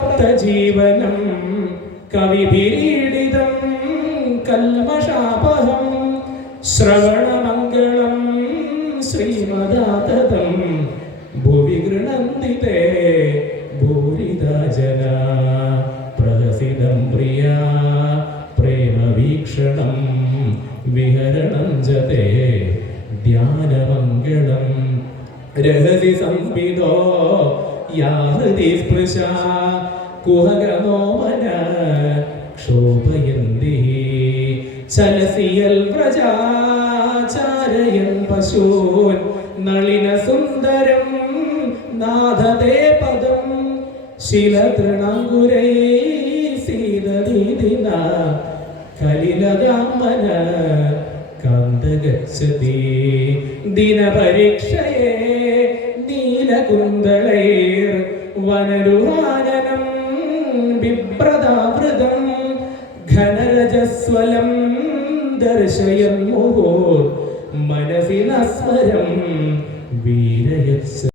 ജീവനം കവിഭിരീഡിതം കൽമഷാപഹം ശ്രവണമംഗളം ശ്രീമദാതതം ഭുവി ഗൃണന്തി തേ ഭൂരിദാ ജനാ പ്രഹസിതം പ്രിയാ പ്രേമവീക്ഷണം വിഹരണം ജതേ ധ്യാനമംഗളം രഹസി സംവിദോ യാ ഹൃദി സ്പൃശാ കുഹകനോമന ക്ഷോഭയന്തി ചലസിയൽ വ്രജാചാരയൻ പശൂൻ നളിന സുന്ദരം നാദതേ പദം ശിലതൃണാങ്കുരൈ സീതദീദിന കലിലദാമന കാന്തഗച്ഛതി ദിനപരീക്ഷയേ നീലകുന്തളൈർ വനരുഹാനനം ബിഭ്രതാവൃതം ഘനരജസ്വലം ദർശയൻ മുഹോർ മനസി നസ്വരം വീരയത്സ